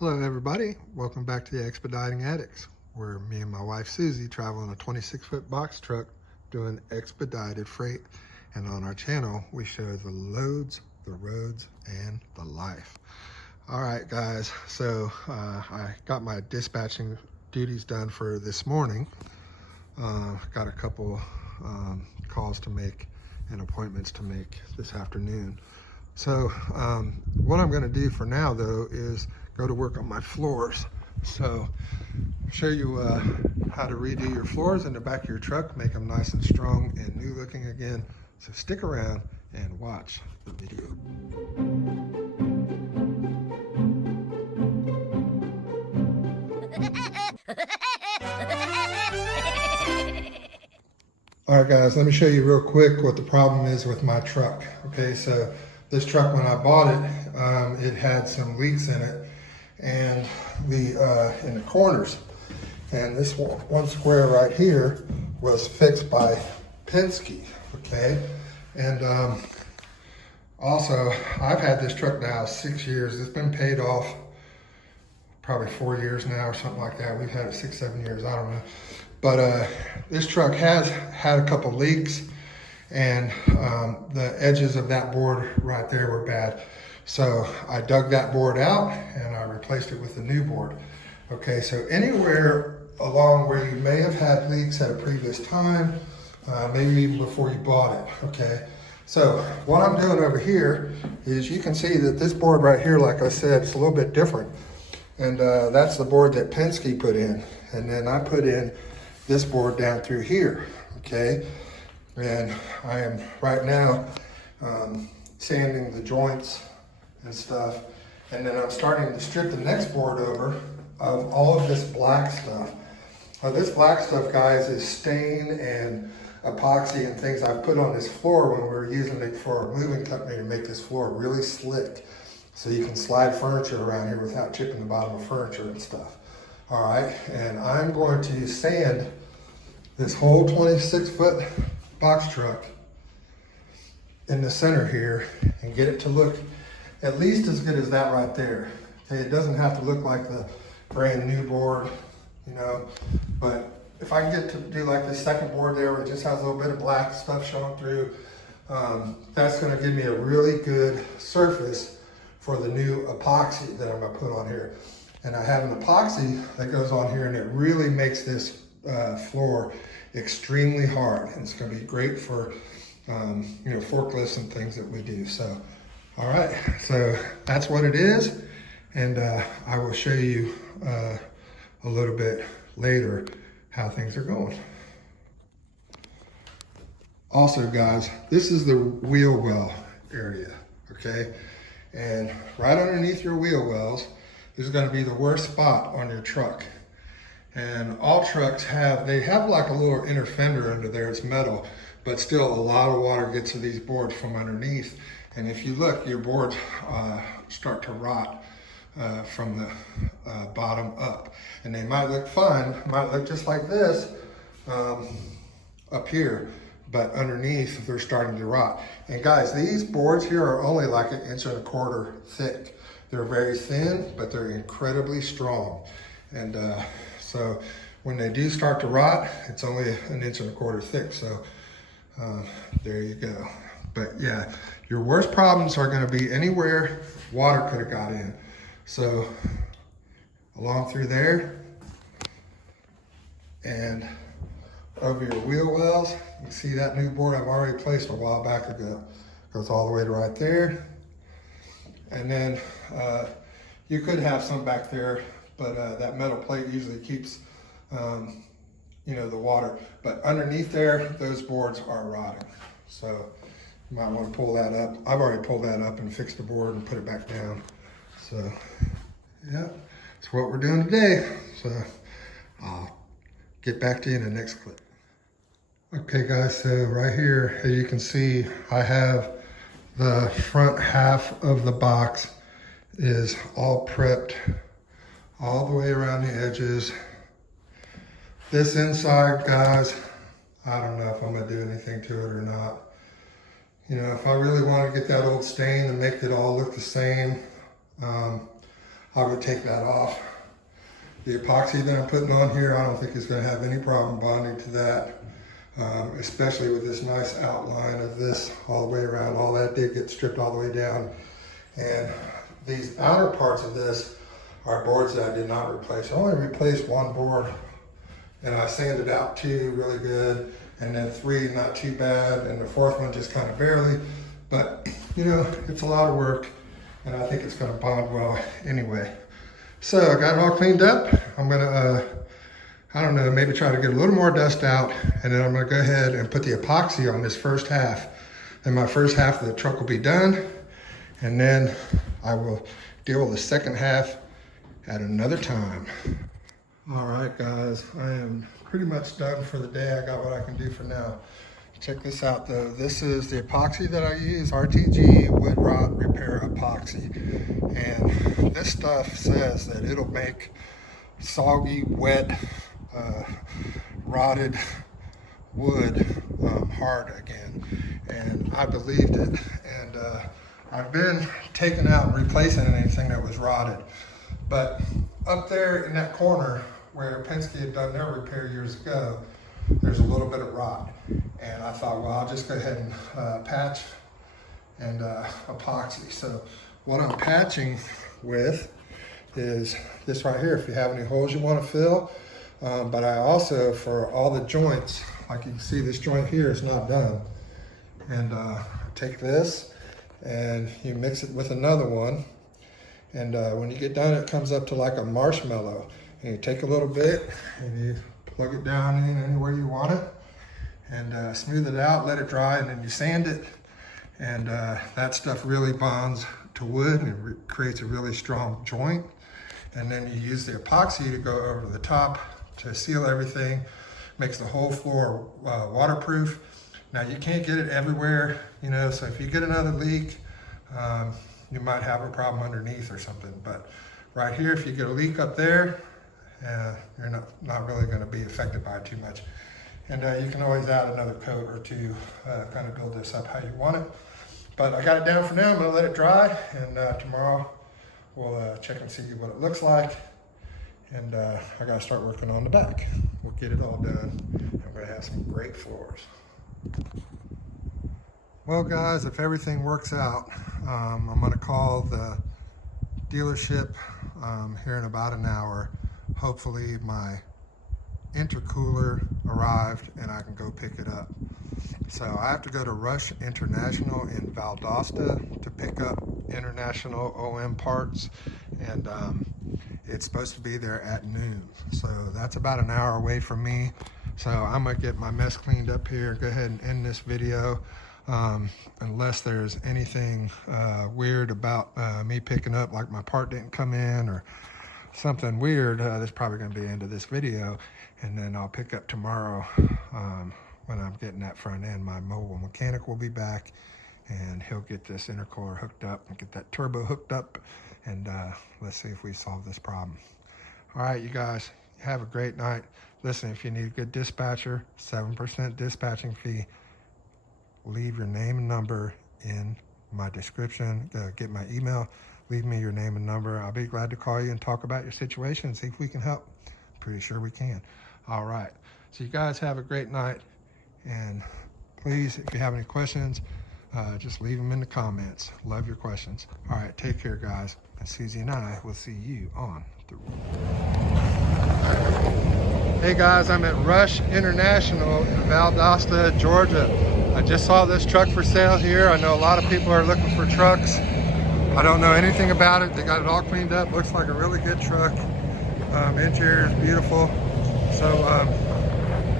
Hello everybody, welcome back to the Expediting Addicts, where me and my wife Susie travel in a 26-foot box truck doing expedited freight. And on our channel, we show the loads, the roads, and the life. All right guys, so I got my dispatching duties done for this morning. Got a couple calls to make and appointments to make this afternoon. So what I'm gonna do for now though is go to work on my floors. So show you how to redo your floors in the back of your truck, make them nice and strong and new looking again. So stick around and watch the video. All right guys, let me show you real quick what the problem is with my truck. Okay, so this truck, when I bought it, it had some leaks in it and in the corners. And this one square right here was fixed by Penske, okay? And also, I've had this truck now 6 years. It's been paid off probably 4 years now or something like that. We've had it 6, 7 years, I don't know. But this truck has had a couple leaks, and the edges of that board right there were bad. So I dug that board out and I replaced it with a new board. Okay, so anywhere along where you may have had leaks at a previous time, maybe even before you bought it, okay? So what I'm doing over here is you can see that this board right here, like I said, it's a little bit different. And that's the board that Penske put in. And then I put in this board down through here, okay? And I am right now sanding the joints and stuff. And then I'm starting to strip the next board over of all of this black stuff. This black stuff, guys, is stain and epoxy and things I've put on this floor when we were using it for a moving company to make this floor really slick, so you can slide furniture around here without chipping the bottom of furniture and stuff. All right, and I'm going to sand this whole 26-foot box truck in the center here and get it to look at least as good as that right there. Okay, it doesn't have to look like the brand new board, you know, but if I can get to do like the second board there where it just has a little bit of black stuff showing through, that's gonna give me a really good surface for the new epoxy that I'm gonna put on here. And I have an epoxy that goes on here and it really makes this floor extremely hard. And it's gonna be great for you know, forklifts and things that we do. So, all right, so that's what it is. And I will show you a little bit later how things are going. Also guys, this is the wheel well area, okay? And right underneath your wheel wells, this is gonna be the worst spot on your truck. And all trucks they have like a little inner fender under there, it's metal, but still a lot of water gets to these boards from underneath. And if you look, your boards start to rot from the bottom up. And they might look fine, might look just like this up here, but underneath they're starting to rot. And guys, these boards here are only like 1.25 inches thick. They're very thin, but they're incredibly strong. And so when they do start to rot, it's only 1.25 inches thick. So there you go. But yeah, your worst problems are gonna be anywhere water could have got in. So along through there and over your wheel wells, you see that new board I've already placed a while back ago. Goes all the way to right there. And then you could have some back there, but that metal plate usually keeps you know, the water. But underneath there, those boards are rotting. So you might want to pull that up. I've already pulled that up and fixed the board and put it back down. So yeah, that's what we're doing today. So I'll get back to you in the next clip. Okay guys, so right here, as you can see, I have the front half of the box is all prepped all the way around the edges. This inside, guys, I don't know if I'm gonna do anything to it or not. You know, if I really want to get that old stain and make it all look the same, I'll go take that off. The epoxy that I'm putting on here, I don't think is going to have any problem bonding to that, especially with this nice outline of this all the way around. All that did get stripped all the way down. And these outer parts of this are boards that I did not replace. I only replaced one board, and I sanded out 2 really good, and then 3 not too bad, and the 4th one just kind of barely. But you know, it's a lot of work, and I think it's going to bond well anyway. So I got it all cleaned up. I'm gonna, I don't know, maybe try to get a little more dust out, and then I'm gonna go ahead and put the epoxy on this first half. Then my first half of the truck will be done, and then I will deal with the second half at another time. All right, guys, I am pretty much done for the day. I got what I can do for now. Check this out though. This is the epoxy that I use, RTG Wood Rot Repair Epoxy. And this stuff says that it'll make soggy, wet, rotted wood hard again. And I believed it. And I've been taking out and replacing anything that was rotted. But up there in that corner where Penske had done their repair years ago, there's a little bit of rot. And I thought, well, I'll just go ahead and patch and epoxy. So what I'm patching with is this right here, if you have any holes you want to fill. But I also, for all the joints, like you can see, this joint here is not done. And take this and you mix it with another one. And when you get done, it comes up to like a marshmallow. And you take a little bit and you plug it down in anywhere you want it, and smooth it out, let it dry, and then you sand it. And that stuff really bonds to wood, and it creates a really strong joint. And then you use the epoxy to go over the top to seal everything, makes the whole floor waterproof. Now you can't get it everywhere, you know, so if you get another leak, you might have a problem underneath or something. But right here, if you get a leak up there, you're not really going to be affected by it too much. And you can always add another coat or two, kind of build this up how you want it. But I got it down for now. I'm going to let it dry, and tomorrow we'll check and see what it looks like. And I got to start working on the back. We'll get it all done. I'm going to have some great floors. Well, guys, if everything works out, I'm going to call the dealership here in about an hour. Hopefully my intercooler arrived and I can go pick it up. So I have to go to Rush International in Valdosta to pick up international OM parts, and it's supposed to be there at noon. So that's about an hour away from me. So I'm gonna get my mess cleaned up here and go ahead and end this video. Unless there's anything weird about me picking up, like my part didn't come in or something weird, that's probably going to be the end of this video. And then I'll pick up tomorrow when I'm getting that front end. My mobile mechanic will be back, and he'll get this intercooler hooked up and get that turbo hooked up, and let's see if we solve this problem. All right, you guys, have a great night. Listen, if you need a good dispatcher, 7% dispatching fee. Leave your name and number in my description. Get my email. Leave me your name and number. I'll be glad to call you and talk about your situation and see if we can help. Pretty sure we can. All right. So you guys have a great night. And please, if you have any questions, just leave them in the comments. Love your questions. All right. Take care, guys. And Susie and I will see you on the road. Hey, guys. I'm at Rush International in Valdosta, Georgia. I just saw this truck for sale here. I know a lot of people are looking for trucks. I don't know anything about it. They got it all cleaned up. Looks like a really good truck. Interior is beautiful. So,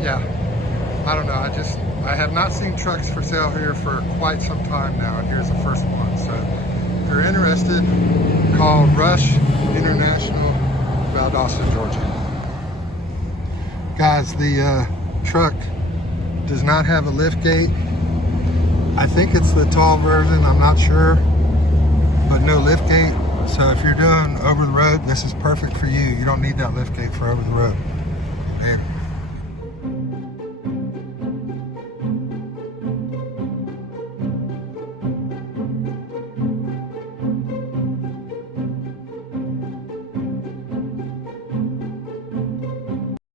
yeah, I don't know. I have not seen trucks for sale here for quite some time now, and here's the first one. So if you're interested, call Rush International, Valdosta, Georgia. Guys, the truck does not have a lift gate. I think it's the tall version, I'm not sure, but no lift gate. So if you're doing over the road, this is perfect for you. You don't need that lift gate for over the road. And